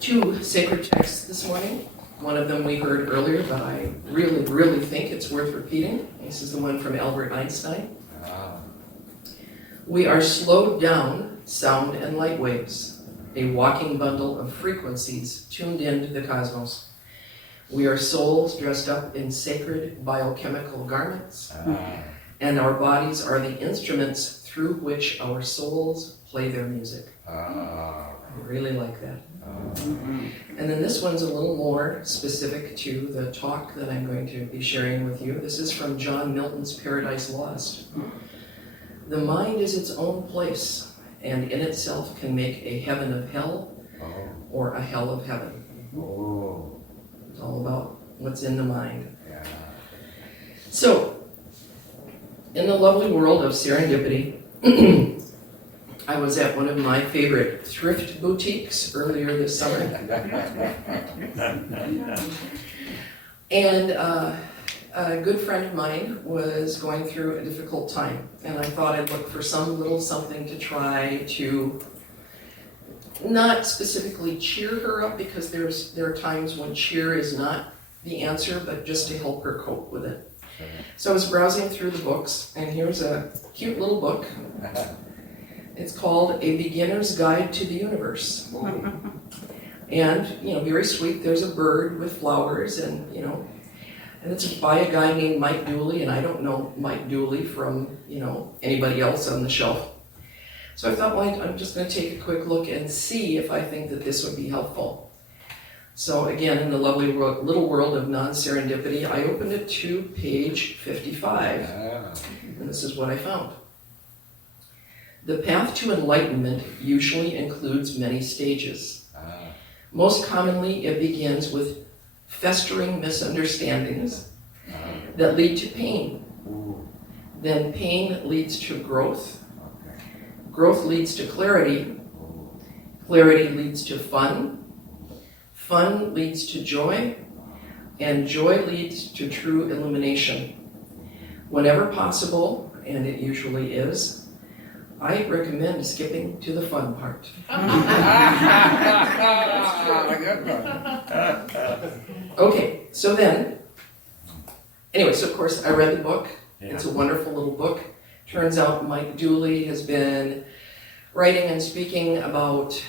two sacred texts this morning. One of them we heard earlier, but I really think it's worth repeating. This is the one from Albert Einstein. We are slowed down sound and light waves, a walking bundle of frequencies tuned into the cosmos. We are souls dressed up in sacred biochemical garments, and our bodies are the instruments through which our souls play their music. I really like that. And then this one's a little more specific to the talk that I'm going to be sharing with you. This is from John Milton's Paradise Lost. The mind is its own place, and in itself can make a heaven of hell or a hell of heaven. It's all about what's in the mind. So, in the lovely world of serendipity, I was at one of my favorite thrift boutiques earlier this summer. And a good friend of mine was going through a difficult time, and I thought I'd look for some little something to try to not specifically cheer her up, because there are times when cheer is not the answer, but just to help her cope with it. So I was browsing through the books, and here's a cute little book. It's called A Beginner's Guide to the Universe. And, very sweet. There's a bird with flowers, and it's by a guy named Mike Dooley, and I don't know Mike Dooley from, anybody else on the shelf. So I thought, well, I'm just going to take a quick look and see if I think that this would be helpful. So again, in the lovely little world of non-serendipity, I opened it to page 55, and this is what I found. The path to enlightenment usually includes many stages. Most commonly, it begins with festering misunderstandings that lead to pain. Then pain leads to growth. Growth leads to clarity. Clarity leads to fun. Fun leads to joy. And joy leads to true illumination. Whenever possible, and it usually is, I recommend skipping to the fun part. Okay, so of course I read the book. It's a wonderful little book. Turns out Mike Dooley has been writing and speaking about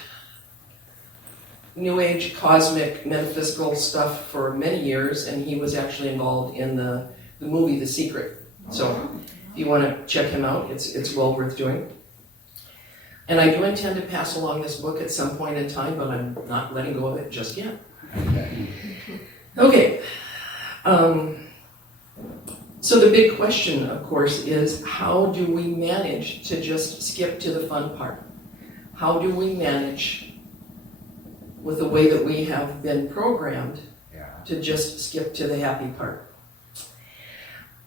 New Age, cosmic, metaphysical stuff for many years, and he was actually involved in the movie The Secret. So if you want to check him out, it's well worth doing. And I do intend to pass along this book at some point in time, but I'm not letting go of it just yet. Okay. So the big question, of course, is how do we manage to just skip to the fun part? How do we manage with the way that we have been programmed to just skip to the happy part?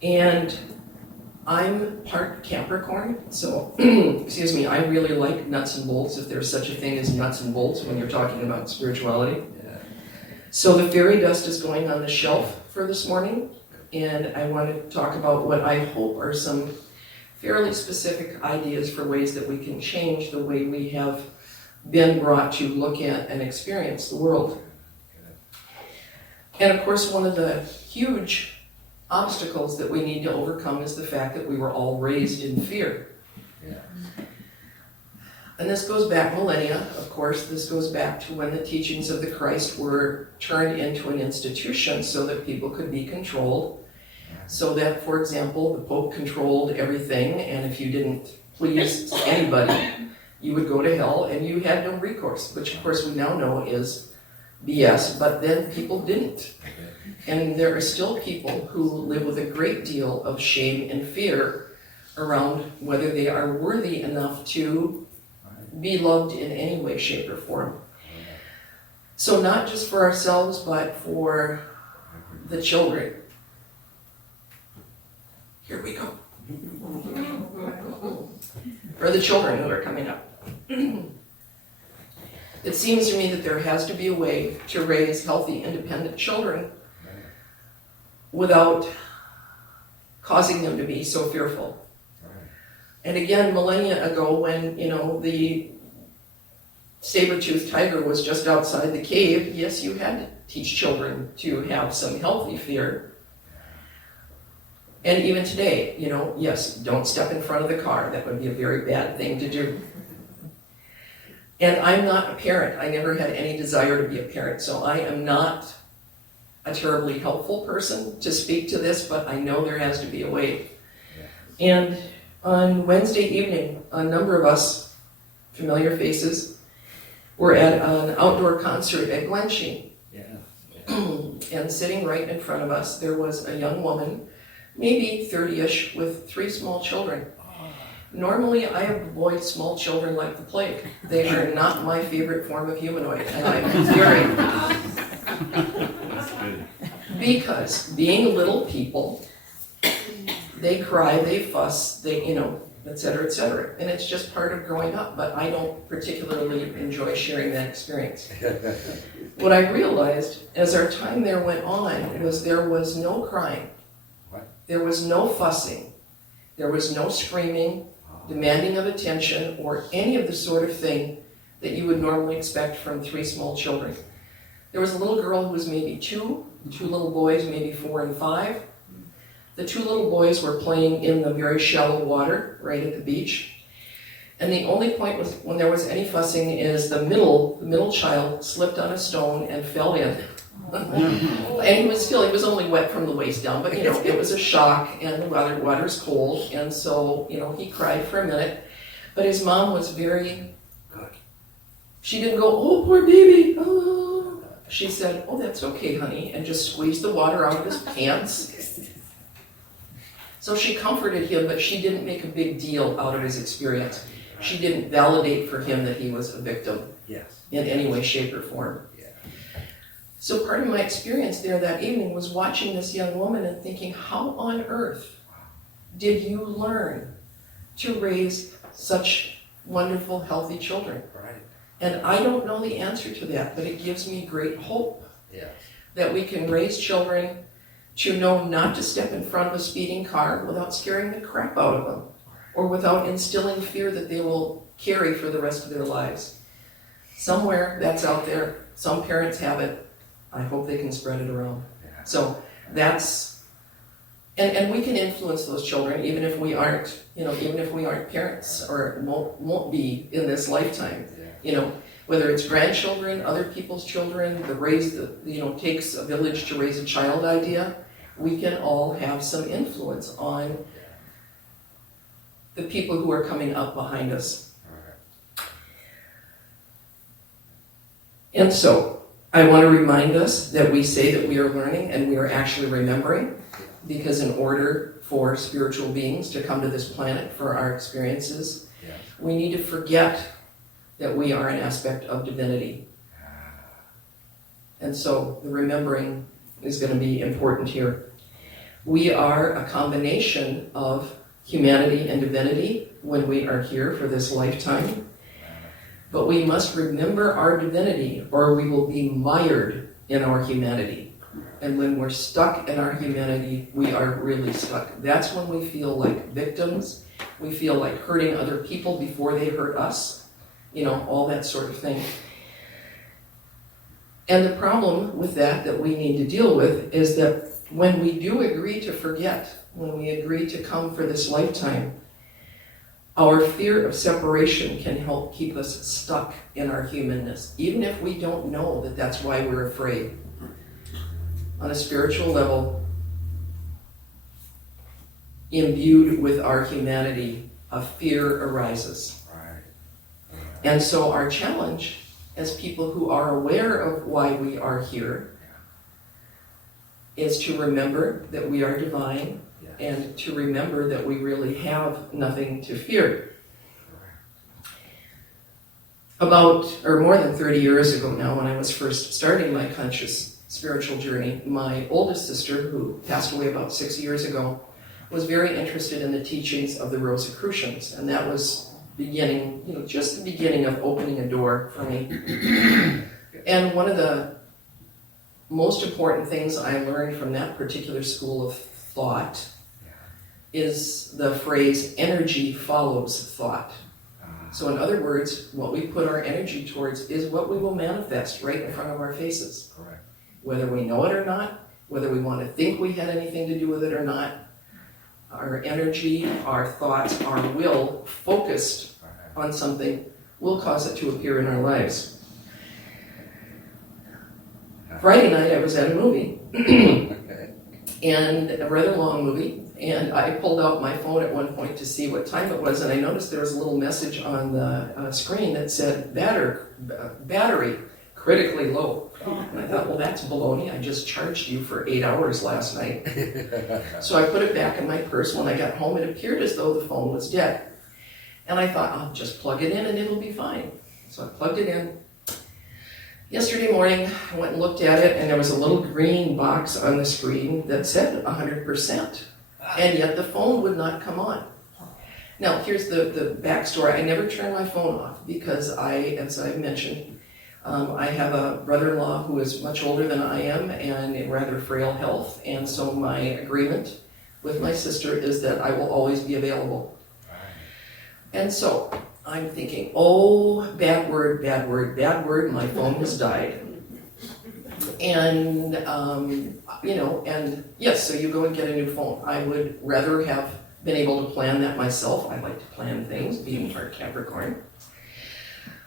And I'm part Capricorn, so, excuse me, I really like nuts and bolts, if there's such a thing as nuts and bolts when you're talking about spirituality. So the fairy dust is going on the shelf for this morning, and I want to talk about what I hope are some fairly specific ideas for ways that we can change the way we have been brought to look at and experience the world. And of course, one of the huge obstacles that we need to overcome is the fact that we were all raised in fear. And this goes back millennia, of course. This goes back to when the teachings of the Christ were turned into an institution so that people could be controlled. So that, for example, the Pope controlled everything, and if you didn't please anybody, you would go to hell, and you had no recourse, which of course we now know is BS, but then people didn't. And there are still people who live with a great deal of shame and fear around whether they are worthy enough to be loved in any way, shape, or form. So not just for ourselves, but for the children. Here we go. For the children who are coming up. It seems to me that there has to be a way to raise healthy, independent children without causing them to be so fearful. And again, millennia ago, when the saber-toothed tiger was just outside the cave, yes, you had to teach children to have some healthy fear. And even today, yes, don't step in front of the car. That would be a very bad thing to do. And I'm not a parent. I never had any desire to be a parent, so I am not a terribly helpful person to speak to this, but I know there has to be a way. And on Wednesday evening, a number of us, familiar faces, were at an outdoor concert at Glensheen. And sitting right in front of us, there was a young woman, maybe 30-ish, with 3 small children. Normally, I avoid small children like the plague. They are not my favorite form of humanoid, and I'm very... Because being little people, they cry, they fuss, they, et cetera, et cetera. And it's just part of growing up, but I don't particularly enjoy sharing that experience. What I realized as our time there went on was there was no crying. There was no fussing. There was no screaming, demanding of attention, or any of the sort of thing that you would normally expect from 3 small children. There was a little girl who was maybe 2 little boys, maybe 4 and 5. The 2 little boys were playing in the very shallow water right at the beach. And the only point was when there was any fussing is the middle child slipped on a stone and fell in. And he was only wet from the waist down, but it was a shock, and the water's cold, and so, he cried for a minute. But his mom was very good. She didn't go, "Oh, poor baby, oh." She said, "Oh, that's okay, honey," and just squeezed the water out of his pants. So she comforted him, but she didn't make a big deal out of his experience. She didn't validate for him that he was a victim in any way, shape, or form. So part of my experience there that evening was watching this young woman and thinking, how on earth did you learn to raise such wonderful, healthy children? And I don't know the answer to that, but it gives me great hope that we can raise children to know not to step in front of a speeding car without scaring the crap out of them, or without instilling fear that they will carry for the rest of their lives. Somewhere that's out there. Some parents have it. I hope they can spread it around. So that's, and we can influence those children even if we aren't, parents or won't be in this lifetime. Whether it's grandchildren, other people's children, takes a village to raise a child idea, we can all have some influence on the people who are coming up behind us. And so, I want to remind us that we say that we are learning and we are actually remembering, because in order for spiritual beings to come to this planet for our experiences, we need to forget that we are an aspect of divinity. And so the remembering is going to be important here. We are a combination of humanity and divinity when we are here for this lifetime. But we must remember our divinity, or we will be mired in our humanity. And when we're stuck in our humanity, we are really stuck. That's when we feel like victims. We feel like hurting other people before they hurt us. All that sort of thing. And the problem with that we need to deal with is that when we do agree to forget, when we agree to come for this lifetime, our fear of separation can help keep us stuck in our humanness, even if we don't know that that's why we're afraid. On a spiritual level, imbued with our humanity, a fear arises. And so our challenge as people who are aware of why we are here is to remember that we are divine, and to remember that we really have nothing to fear. About, or more than 30 years ago now, when I was first starting my conscious spiritual journey, my oldest sister, who passed away about 6 years ago, was very interested in the teachings of the Rosicrucians, and that was beginning, just the beginning of opening a door for me. And one of the most important things I learned from that particular school of thought is the phrase, energy follows thought. So in other words, what we put our energy towards is what we will manifest right in front of our faces. Correct. Whether we know it or not, whether we want to think we had anything to do with it or not, our energy, our thoughts, our will focused on something will cause it to appear in our lives. Friday night I was at a movie, and a rather long movie, and I pulled out my phone at one point to see what time it was, and I noticed there was a little message on the screen that said battery critically low. And I thought, well, that's baloney. I just charged you for 8 hours last night. So I put it back in my purse. When I got home, it appeared as though the phone was dead. And I thought, I'll just plug it in and it'll be fine. So I plugged it in. Yesterday morning, I went and looked at it, and there was a little green box on the screen that said 100%. And yet the phone would not come on. Now, here's the backstory. I never turn my phone off because as I mentioned, I have a brother-in-law who is much older than I am and in rather frail health, and so my agreement with my sister is that I will always be available. And so I'm thinking, oh, bad word, my phone has died. And, and yes, so you go and get a new phone. I would rather have been able to plan that myself. I like to plan things, being part Capricorn.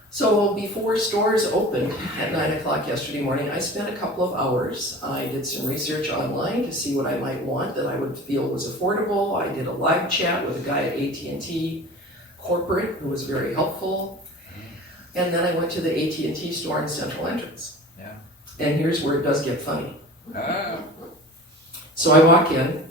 So before stores opened at 9 o'clock yesterday morning, I spent a couple of hours. I did some research online to see what I might want that I would feel was affordable. I did a live chat with a guy at AT&T corporate who was very helpful. And then I went to the AT&T store in Central Entrance. Yeah. And here's where it does get funny. So I walk in,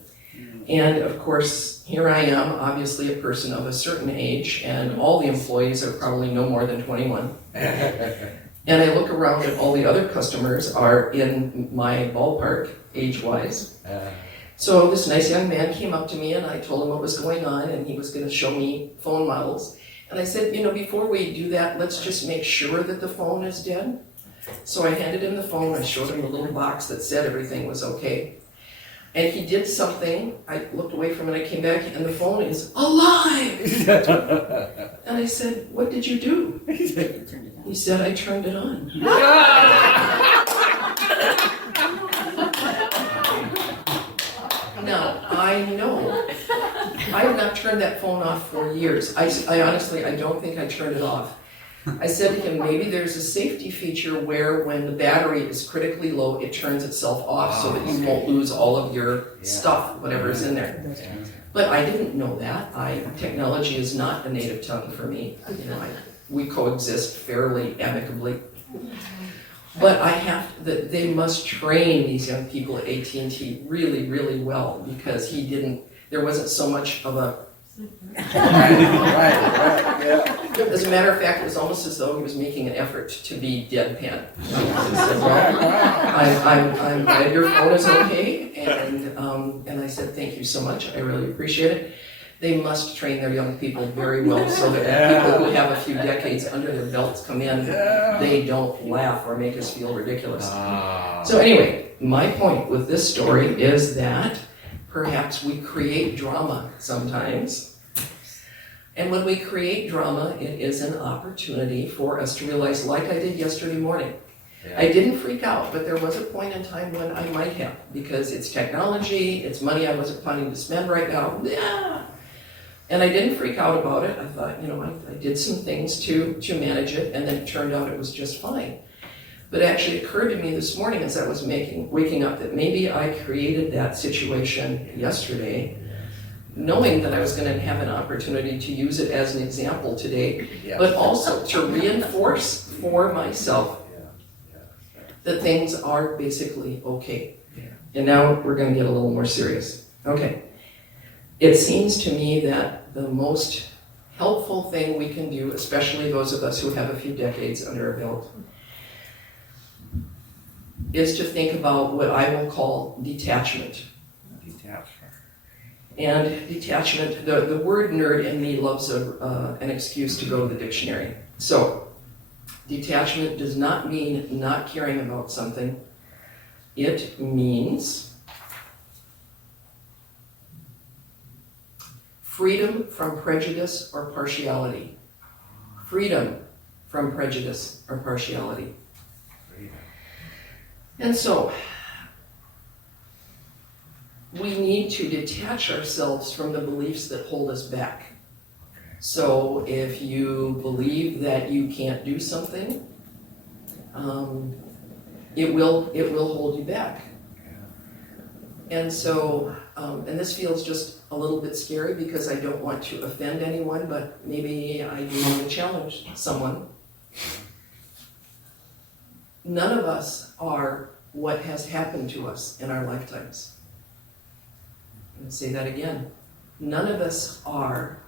and of course, here I am, obviously a person of a certain age, and all the employees are probably no more than 21. And I look around and all the other customers are in my ballpark, age-wise. So this nice young man came up to me, and I told him what was going on, and he was going to show me phone models. And I said, before we do that, let's just make sure that the phone is dead. So I handed him the phone, I showed him the little box that said everything was okay. And he did something, I looked away from it, I came back, and the phone is alive! And I said, what did you do? He said, I turned it on. Now, I know, I have not turned that phone off for years. I honestly, I don't think I turned it off. I said to him, maybe there's a safety feature where when the battery is critically low, it turns itself off so that you won't lose all of your stuff, whatever is in there. But I didn't know that. Technology is not a native tongue for me. We coexist fairly amicably. But they must train these young people at AT&T really, really well, because there wasn't so much of a As a matter of fact, it was almost as though he was making an effort to be deadpan. He said, well, I'm glad your phone is okay, and I said, thank you so much, I really appreciate it. They must train their young people very well so that when people who have a few decades under their belts come in, they don't laugh or make us feel ridiculous. So anyway, my point with this story is that perhaps we create drama sometimes. And when we create drama, it is an opportunity for us to realize, like I did yesterday morning. I didn't freak out, but there was a point in time when I might have, because it's technology, it's money I wasn't planning to spend right now. And I didn't freak out about it. I thought, I did some things to manage it, and then it turned out it was just fine. But it actually occurred to me this morning as I was waking up that maybe I created that situation yesterday, knowing that I was going to have an opportunity to use it as an example today, but also to reinforce for myself that things are basically okay. And now we're going to get a little more serious. Okay. It seems to me that the most helpful thing we can do, especially those of us who have a few decades under our belt, is to think about what I will call detachment. And detachment, the word nerd in me loves an excuse to go to the dictionary. So, detachment does not mean not caring about something. It means freedom from prejudice or partiality. freedom from prejudice or partiality. And so, we need to detach ourselves from the beliefs that hold us back. So if you believe that you can't do something, it will hold you back. And so, and this feels just a little bit scary because I don't want to offend anyone, but maybe I do want to challenge someone. None of us are what has happened to us in our lifetimes. I'm going to say that again. None of us are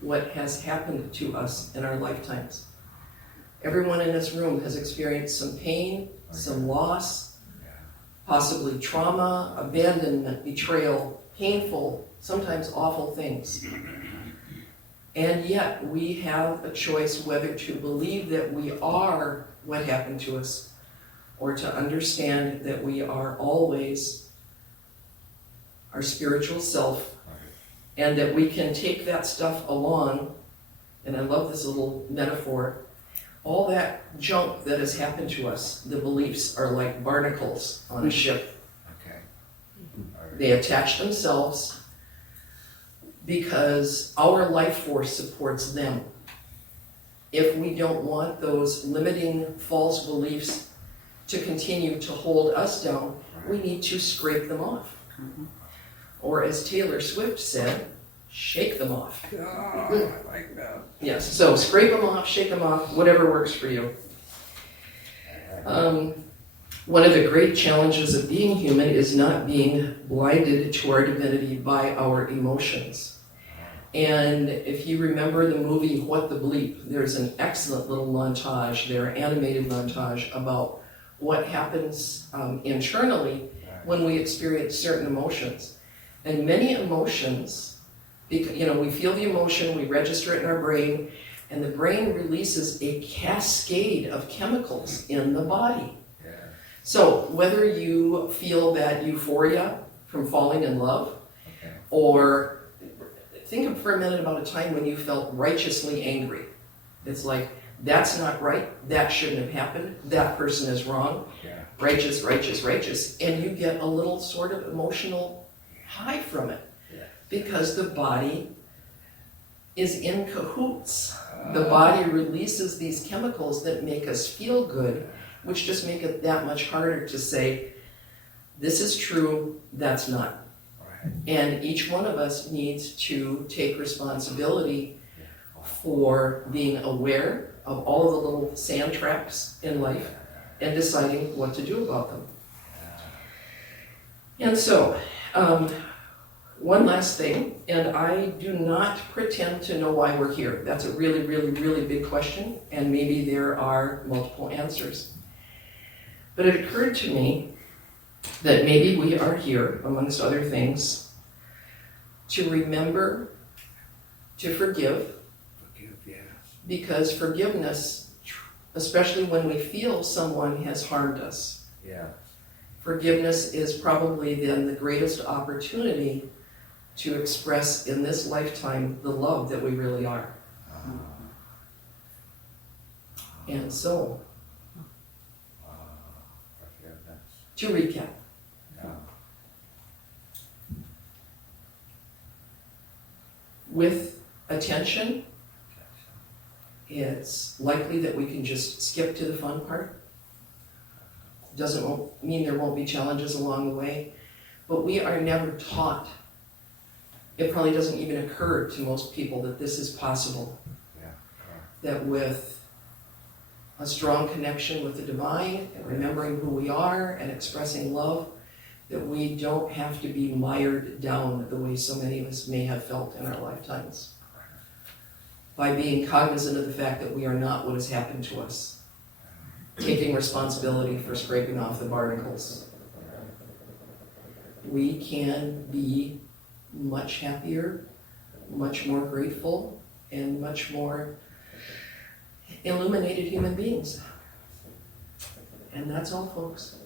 what has happened to us in our lifetimes. Everyone in this room has experienced some pain, some loss, possibly trauma, abandonment, betrayal, painful, sometimes awful things. And yet we have a choice whether to believe that we are what happened to us or to understand that we are always our spiritual self and that we can take that stuff along. And I love this little metaphor. All that junk that has happened to us, the beliefs are like barnacles on a ship. Okay. They attach themselves because our life force supports them. If we don't want those limiting false beliefs to continue to hold us down, we need to scrape them off. Or as Taylor Swift said, shake them off. Oh, I like that. Yes, so scrape them off, shake them off, whatever works for you. One of the great challenges of being human is not being blinded to our divinity by our emotions. And if you remember the movie What the Bleep, there's an excellent little montage there, animated montage, about what happens internally when we experience certain emotions. And many emotions, we feel the emotion, we register it in our brain, and the brain releases a cascade of chemicals in the body. Yeah. So whether you feel that euphoria from falling in love, Okay. or think for a minute about a time when you felt righteously angry. It's like, that's not right, that shouldn't have happened, that person is wrong, Yeah. righteous, righteous, righteous, and you get a little sort of emotional high from it. Yeah. Because the body is in cahoots. The body releases these chemicals that make us feel good, which just make it that much harder to say, this is true, that's not. Right. And each one of us needs to take responsibility for being aware of all the little sand traps in life and deciding what to do about them. And so, one last thing, and I do not pretend to know why we're here. That's a really, really, really big question, and maybe there are multiple answers. But it occurred to me that maybe we are here, amongst other things, to remember to forgive, Yes. because forgiveness, especially when we feel someone has harmed us, Yeah. forgiveness is probably then the greatest opportunity to express in this lifetime the love that we really are. And so, Forgiveness. to recap, Yeah. with attention, it's likely that we can just skip to the fun part. Doesn't mean there won't be challenges along the way, but we are never taught. It probably doesn't even occur to most people that this is possible. Yeah. That with a strong connection with the divine and remembering who we are and expressing love, that we don't have to be mired down the way so many of us may have felt in our lifetimes. By being cognizant of the fact that we are not what has happened to us. Taking responsibility for scraping off the barnacles. We can be much happier, much more grateful, and much more illuminated human beings. And that's all, folks.